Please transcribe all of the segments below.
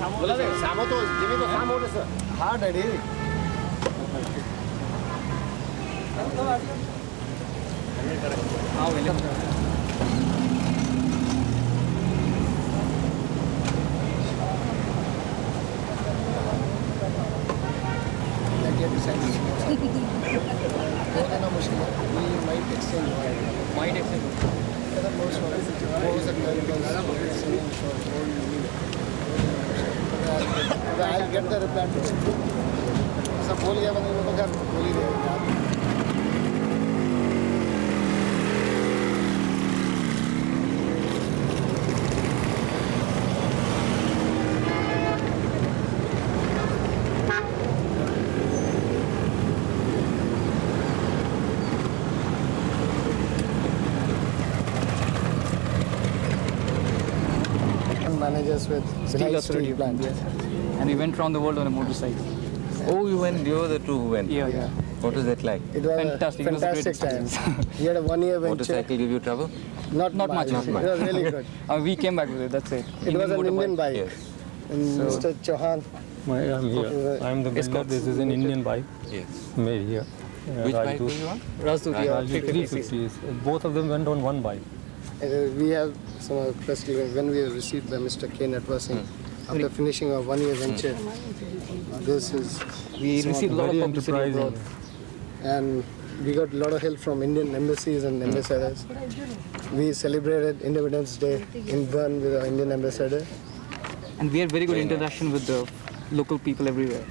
सामो तो जिमी तो सामो रे सर हाँ डैडी हाँ वेले I'll get the reply. सब बोल गया मतलब वो तो खैर बोल ही देगा यार. Managers with steel authority plant. Yes. And we went around the world on a motorcycle. Oh, you went, you were the two who went? Yeah, yeah. What was that like? It was Fantastic. a fantastic time. We had a 1 year venture. Motorcycle give you trouble? Not much. It was really good. We came back with it, that's it. It was an Indian bike. Yes. And Mr. Chauhan. I'm here. I'm the builder. This is an Indian bike. Yes. Made here. Which bike were you on? Razdut, 350. Both of them went on one bike. We have some press release when we received by Mr. K. Networking after finishing our 1 year venture. This is We received a lot of Very publicity abroad. enterprising. and we got a lot of help from Indian embassies and ambassadors. We celebrated Independence Day in Bern with our Indian ambassador. And we had very good interaction with the local people everywhere.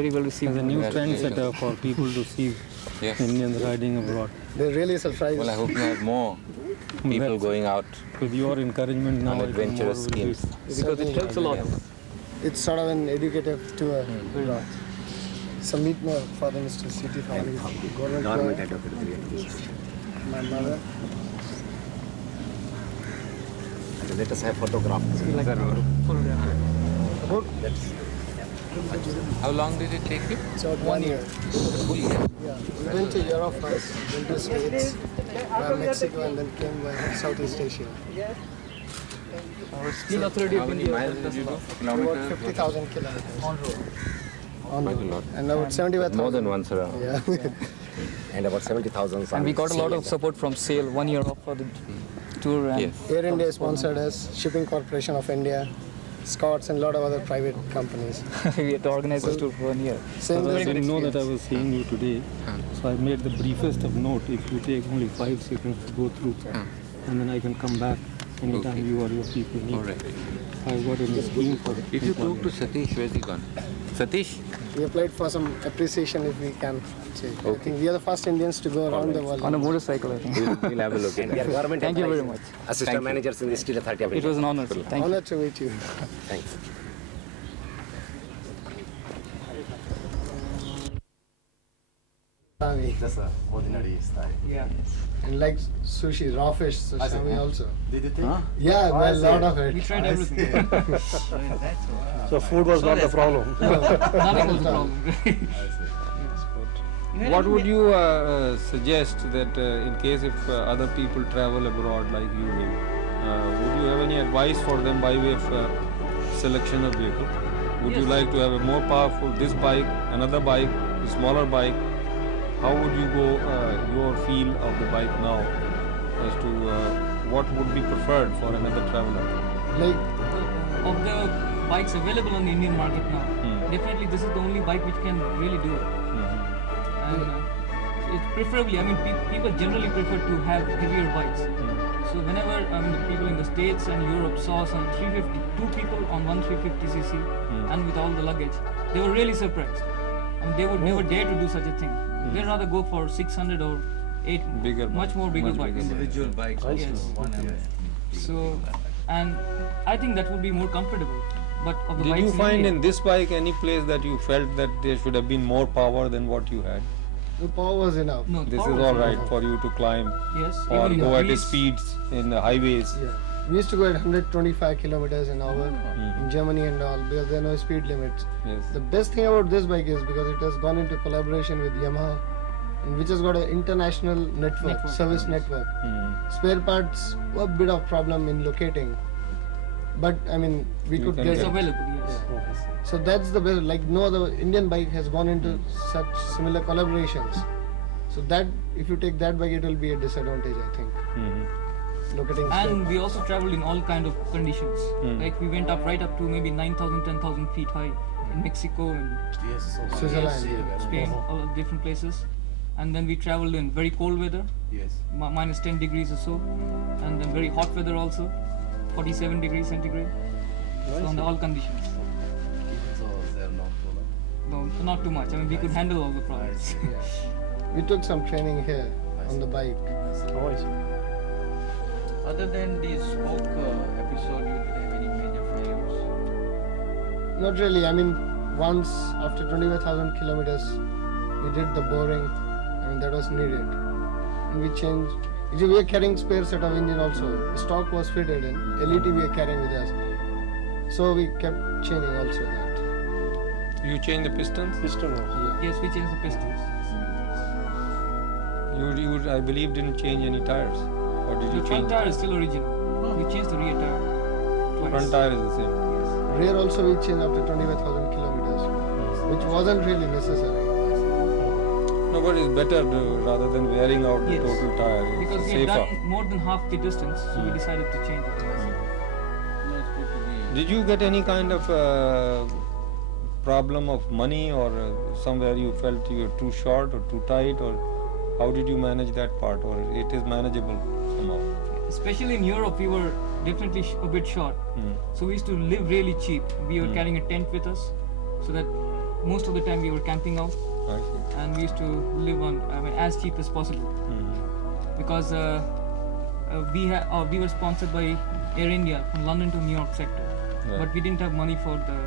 Very well received. It's a new trendsetter for people to see Yes. Indians riding abroad. They're really surprised. Well, I hope you have more people going out With your encouragement now, on I think adventurous more will be- schemes. Because it helps a lot. It's sort of an educative tour. Some meet more for the Mr. City family. Government head of my mother. Let us have photographs. How long did it take you? So 1 year. Yeah. We went to Europe first, went to States, Mexico, and then came by Southeast Asia. Steel Authority How of many India miles helped did us you a do? lot. About Kilometers? 50,000 kilometers. On road. On Quite a road. lot. And about 75,000. More than once around. Yeah. And about 70,000. And we got a lot of support from SAIL 1 year off for the tour. And Yes. Air India sponsored us, Shipping Corporation of India, Scots, and a lot of other private companies. we had to organize this tour for 1 year. Same I very good didn't know that I experience. was seeing you today, so I made the briefest of note. If you take only 5 seconds to go through, and then I can come back anytime Okay. you or your people need. All right. I've got a scheme for it. If you talk to Satish, where's he gone? Satish? We applied for some appreciation if we can say. I think we are the first Indians to go around the world. On a motorcycle, I think. We'll have a look at We are it. government Thank you very employees, much. Assistant managers in the Steel Authority of It India. was an honor. Thank you. Honor to meet you. Thanks. Sashimi. Just a ordinary style. Yeah. And like sushi, raw fish, sashimi also. Did you think? Yeah, I well, a lot see. of We it. tried everything. So food was not the problem. Nothing was the problem. What would you suggest that in case if other people travel abroad like you will, would you have any advice for them by way of selection of vehicle? Would you like to have a more powerful, this bike, another bike, a smaller bike? How would you go your feel of the bike now as to what would be preferred for another traveler? Like, Of the bikes available on the Indian market now, definitely this is the only bike which can really do it. And it's preferably, I mean, people generally prefer to have heavier bikes. So whenever the people in the States and Europe saw some 350, two people on one 350cc and with all the luggage, they were really surprised. And they would never dare to do such a thing. They'd rather go for 600 or 8 Bigger much more bigger bikes. Individual bikes. Yes. So, and I think that would be more comfortable. But of the Did bikes you find India, in this bike any place that you felt that there should have been more power than what you had? the power was enough. no, This power is was all enough. right for you to climb Yes. or even in go at Greece, speeds in the highways. Yeah. We used to go at 125 kilometers an hour in Germany and all because there are no speed limits. Yes. The best thing about this bike is because it has gone into collaboration with Yamaha, and which has got an international network, service network. Spare parts were a bit of problem in locating, but I mean we could can get It's it. available, yes. So that's the best. Like no other Indian bike has gone into such similar collaborations. So that if you take that bike, it will be a disadvantage, I think. Locating And we also traveled in all kind of conditions. Like we went up right up to maybe 9,000, 10,000 feet high in Mexico and Switzerland. Spain, all of different places. And then we traveled in very cold weather, minus 10 degrees or so, and then very hot weather also, 47 degrees centigrade. So on all conditions. No, not too much. I mean, we could handle all the problems. We took some training here on the bike. Oh, I see. Other than the spoke episode, you didn't have any major failures? Not really. I mean, once after 25,000 kilometers, we did the boring. I mean, that was needed. And we changed. Actually, we were carrying spare set of engine also. The stock was fitted and LET we were carrying with us. So we kept changing also that. You change the pistons? Piston was. Yeah. Yes, we changed the pistons. You I believe didn't change any tires, or did you The front change? tire is still original. We changed the rear tire twice. Front tire is the same. Rear also we changed after 25,000 kilometers, which wasn't really necessary. No, but it's better rather than wearing out the Yes. total tire. Because It's we had safer. done more than half the distance, so we decided to change it. No, it's good to be. Did you get any kind of problem of money, or somewhere you felt you were too short or too tight, or how did you manage that part, or it is manageable somehow? Especially in Europe, we were definitely a bit short. So we used to live really cheap. We were carrying a tent with us, so that most of the time we were camping out, I see. and we used to live on, I mean, as cheap as possible. Because we were sponsored by Air India from London to New York sector, Right. but we didn't have money for the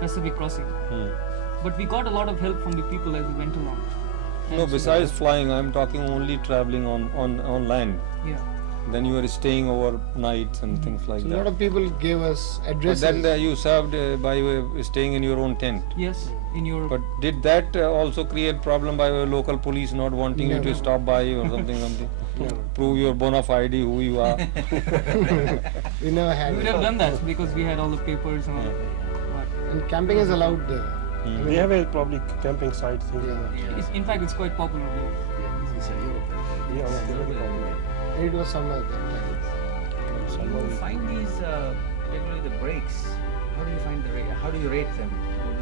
Pacific crossing. But we got a lot of help from the people as we went along. No, besides flying, I'm talking only traveling on land. Yeah. Then you were staying over nights and things like So a lot that. of people gave us But addresses. then you served by way of staying in your own tent. Yes, in Europe. But did that also create problem by way of local police not wanting you to Never. stop by or something? Prove your bona fide who you are. We never had we would it. have done that because we had all the papers and all. But And camping is allowed there. They have a probably camping site thing. Yeah. in fact, it's quite popular here. Yeah, that's very popular. It was summer that time. You find these, particularly the brakes. How do you find the rate? How do you rate them?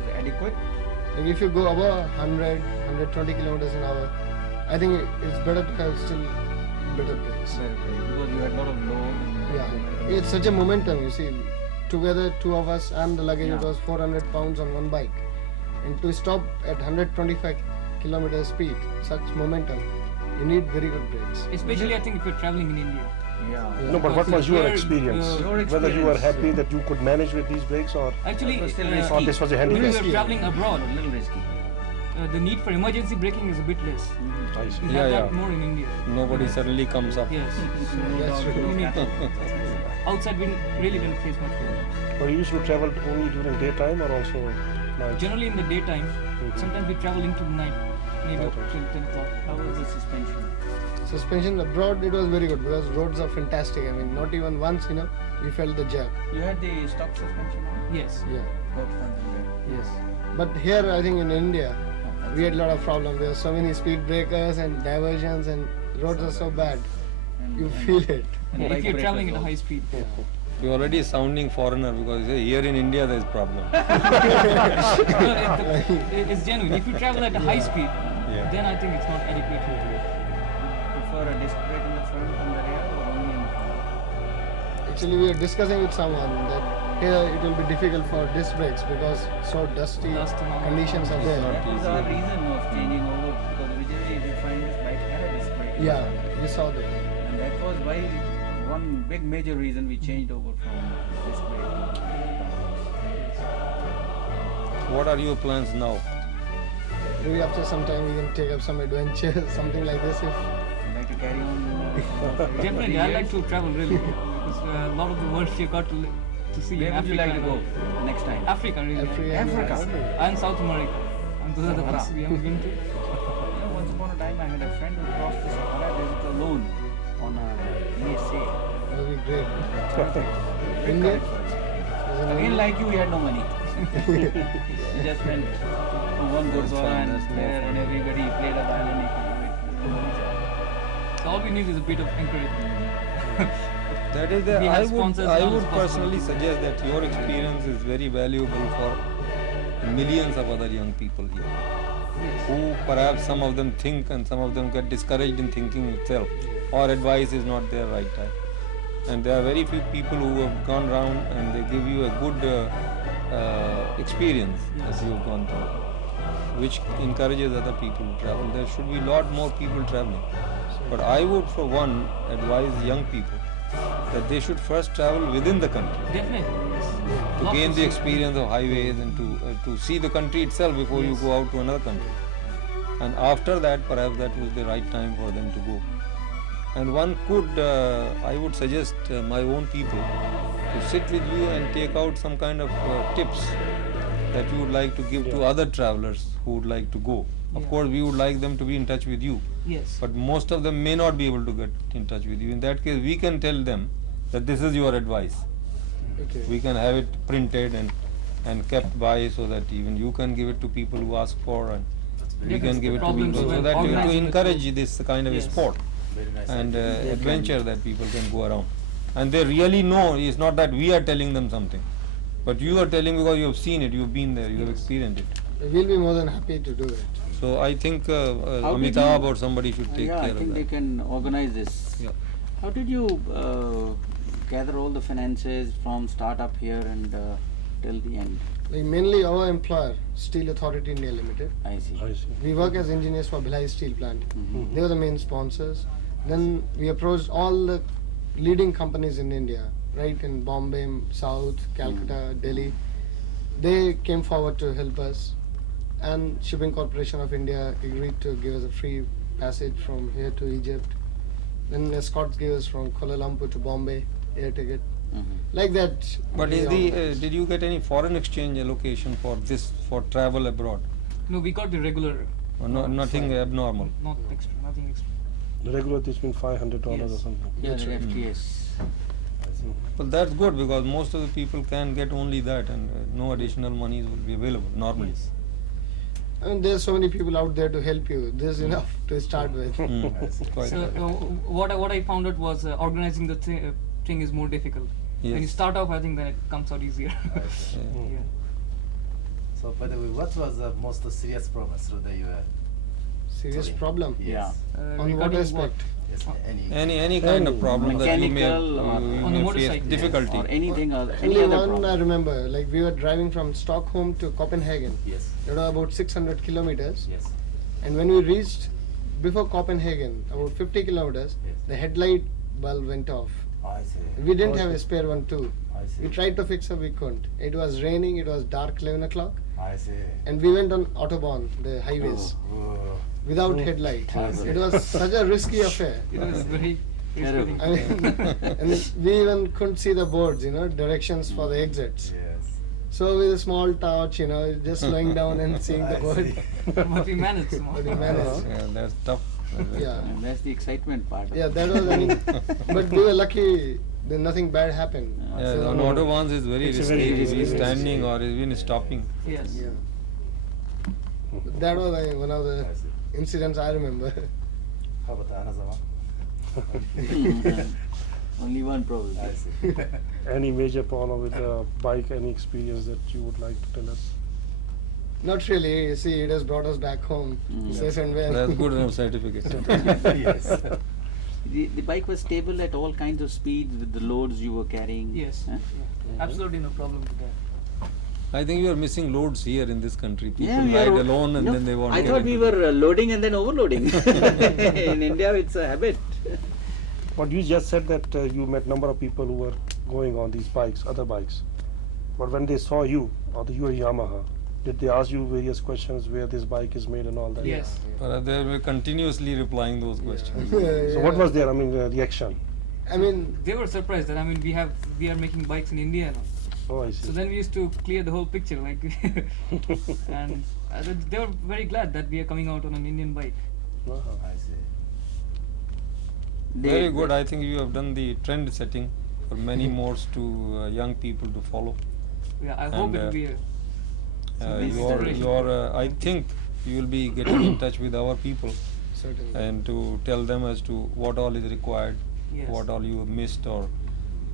Is it adequate? Like if you go above 100, 120 kilometers an hour, I think it's better to have still better brakes. Because you had a lot of load. And Yeah, it's such a momentum. You see, together two of us and the luggage, it was 400 pounds on one bike, and to stop at 125 kilometers speed, such momentum, you need very good brakes. Especially, I think, if you're traveling in India. Yeah. No, but what was your Here, experience? Your Whether you were experience, happy that you could manage with these brakes, or Actually, It was still or risky. this was a when we handicap? were traveling abroad, A little risky. the need for emergency braking is a bit less. I see. We Yeah, have that yeah. more in India. Nobody suddenly comes up. Yes. That's So true. we need to. Outside, we really didn't face much problems. Or you used to travel only during daytime or also night? Generally, in the daytime, sometimes we travel into the night, maybe Okay. till 10 o'clock. How was the suspension? Suspension abroad, it was very good because roads are fantastic. I mean, not even once, we felt the jerk. You had the stock suspension on? Yes. Yeah. Both front and rear. Yes. But here, I think in India, we had a lot of problems. There are so many speed breakers and diversions, and roads are so bad. You feel it. And If bike you're traveling at a breakers high speed. You're already sounding foreigner because you say, here in India there is problem. No, it's genuine. If you travel at a high speed, Yeah. then I think it's not adequate for you. prefer a disc brake in the front and the rear, or only in the front? Actually, we were discussing with someone that here it will be difficult for disc brakes because so dusty Dust and all. conditions are there. That was our reason of changing over, because originally we find this bike had a disc brake. in the Yeah, front. we saw that. And that was why one big major reason we changed over from disc brake. What are your plans now? Maybe after some time we can take up some adventure, something like this. If I'd like to carry on. Definitely, I like to travel really because a lot of the world you got to see Where in would you Africa. like to go next time? Africa, really. Africa. And South America. And those are the places we haven't been to. Once upon a time I had a friend who crossed the Sahara Desert alone on a ESA. That would be great. India is an Again, like you, he had no money. He just went from one Gurdwara and there, and everybody played a violin. He could do it. So all we need is a bit of encouragement. That is the We have sponsors I now, would it's personally possible. suggest that your experience is very valuable for millions of other young people here, who perhaps some of them think and some of them get discouraged in thinking itself, or advice is not their right time. And there are very few people who have gone round and they give you a good experience as you've gone through, which encourages other people to travel. There should be a lot more people traveling. But I would, for one, advise young people that they should first travel within the country Definitely. Yes. to Lots gain of the see- experience of highways and to see the country itself before you go out to another country. And after that, perhaps that was the right time for them to go. And one could, I would suggest my own people to sit with you and take out some kind of tips that you would like to give to other travelers who would like to go. Of Yeah. course, we would like them to be in touch with you, Yes. but most of them may not be able to get in touch with you. In that case, we can tell them that this is your advice. Okay. We can have it printed and kept by so that even you can give it to people who ask for, and we can give it to Problems people so with that to organizing the encourage tour. this kind of a Yes. sport Very nice. and adventure that people can go around. And they really know, it's not that we are telling them something, but you are telling because you have seen it, you have been there, you have experienced it. We'll be more than happy to do it. So I think How did Amitabh you- or somebody should take Yeah, I care think of they that. can organize this. Yeah. How did you gather all the finances from startup here and till the end? Like mainly our employer, Steel Authority India Ltd. I see. I see. We work as engineers for Bhilai Steel Plant. Mhm. They were the main sponsors. Then we approached all the leading companies in India, right in Bombay, South, Calcutta, Delhi. They came forward to help us, and Shipping Corporation of India agreed to give us a free passage from here to Egypt. Then escorts gave us from Kuala Lumpur to Bombay air ticket. Mhm. Like that. But we is the organized. did you get any foreign exchange allocation for this, for travel abroad? No, we got the regular, Or nothing Fine. abnormal? not extra, nothing extra. The regular this means $500 or Yes. something. Yeah, That's the right. FTS. Well, that's good because most of the people can get only that, and no additional monies will be available normally. Yes. I mean, there's so many people out there to help you. This is enough to start with. Quite So right. what I found out was organizing the thing is more difficult. When you Yes. start off, I think then it comes out easier. Yeah. Yeah. So, by the way, what was the most serious problem through the Serious Sorry. problem. Yes. On what Regarding aspect? Yes, any. Any kind of Any problem that you may mechanical or you on the may face motorcycle, difficulty. Or anything other, any Only other one problem. I remember. Like we were driving from Stockholm to Copenhagen. Yes. It was about 600 kilometers. Yes. And when we reached before Copenhagen, about 50 kilometers, Yes. the headlight bulb went off. I see. We didn't have a spare one too. I see. We tried to fix it, we couldn't. It was raining. It was dark, 11 o'clock, I see. and we went on autobahn, the highways, Oh. without headlight. I see. It was such a risky affair. It was very Terrible. I mean, and we even couldn't see the boards, directions for the exits. Yes. So with a small torch, just slowing down and seeing the I board. see. But we managed somehow. But we managed. Yeah, that's tough. Yeah. And that's the excitement part. Yeah, that was, but we were lucky that nothing bad happened. Yeah, So- on autobahns is very It's a risky. very If risky. he's standing or even stopping. Yes. Yeah. That was one of the I see. incidents I remember. How about another one? Only one problem. I see. Any major problem with the bike? Any experience that you would like to tell us? Not really. You see, it has brought us back home, safe and well. That's good enough certificate. Yes. The bike was stable at all kinds of speeds with the loads you were carrying. Yes. Huh? Yeah. Absolutely no problem with that. I think you are missing loads here in this country. People Yeah, we ride are alone and no, then they want I to thought get we into were loading and then overloading. In India, it's a habit. But you just said that you met number of people who were going on these bikes, other bikes. But when they saw you or your Yamaha, did they ask you various questions where this bike is made and all that? Yes. But they were continuously replying those questions. So what was their, reaction? I mean, They were surprised that we are making bikes in India now. Oh, I see. So then we used to clear the whole picture, like, and they were very glad that we are coming out on an Indian bike. Uh-huh. I see. Very good. I think you have done the trend setting for many more to young people to follow. Yeah, I hope And, it will be. I think you will be getting in touch with our people Certainly. and to tell them as to what all is required, Yes. what all you have missed, or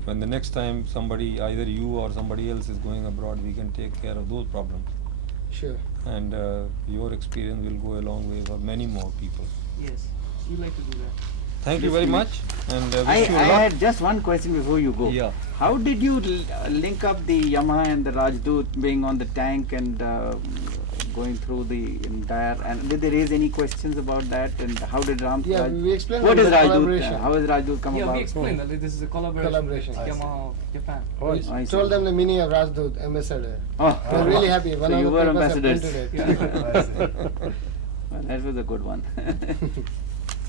when the next time somebody, either you or somebody else is going abroad, we can take care of those problems. Sure. And your experience will go a long way for many more people. Yes, we like to do that. Thank you very much, and I wish you luck. had just one question before you go. Yeah. How did you link up the Yamaha and the Rajdoot being on the tank and going through the entire? And did they raise any questions about that? And how did Yeah, we explained What about is the Rajdoot? collaboration. How has Rajdoot come Yeah, about? we explained that this is a collaboration with Yamaha of Japan. Oh, We I see. told them the meaning of Rajdoot, ambassador. Oh, They're really happy. One So of you the were papers have ambassadors. printed it. I see. well, that was a good one.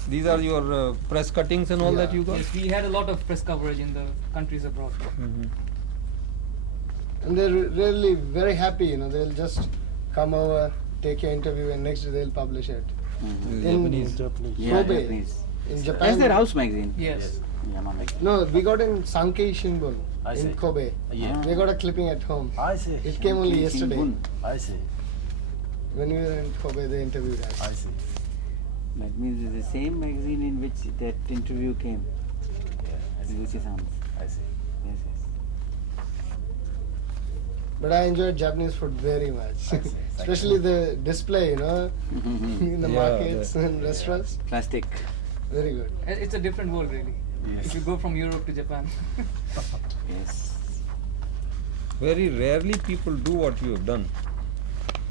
These are your press cuttings and all that you got? Yes, we had a lot of press coverage in the countries abroad. And they're really very happy, you know, they'll just come over, take your interview, and next day they'll publish it. Japanese. Japanese. Yeah, Kobe. Japanese. In Japan. That's their house magazine. Yes. Yamaha magazine. No, we got in Sankei Shimbun I in see. Kobe. Yeah. We got a clipping at home. I see. It came only yesterday. Shinbun. I see. When we were in Kobe, they interviewed us. I see. That means it's the same magazine in which that interview came. Yeah, I see. Yuchi-san. I see. Yes, yes. But I enjoyed Japanese food very much. I see. Especially the display, you know, in the Yeah, markets and restaurants. Plastic. Very good. It's a different world really. Yes. If you go from Europe to Japan. Yes. Very rarely people do what you have done.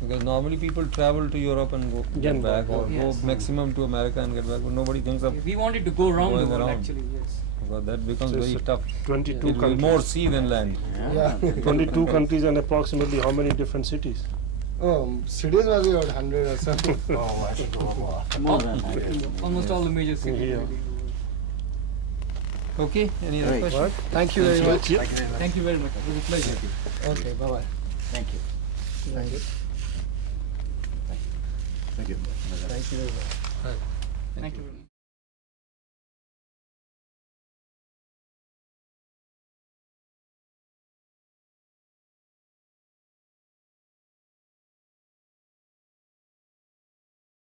Because normally people travel to Europe and go get back, or Yes. go maximum to America and get back, but nobody thinks of We wanted to go around the Going world around. actually, yes. because that becomes So very it's tough. 22 It will countries. more sea than land. Yeah. 22 countries and approximately how many different cities? Oh, cities must be about 100 or something. Oh, I think more. More than that. Almost all the major cities. Yeah. Really. Okay, any other Right. questions? Right? Thank you very much. Yeah. Thank you very much. It was a pleasure. Okay, bye bye. Thank you. Thank you. Thank you. Thank you very much. Thank you very much.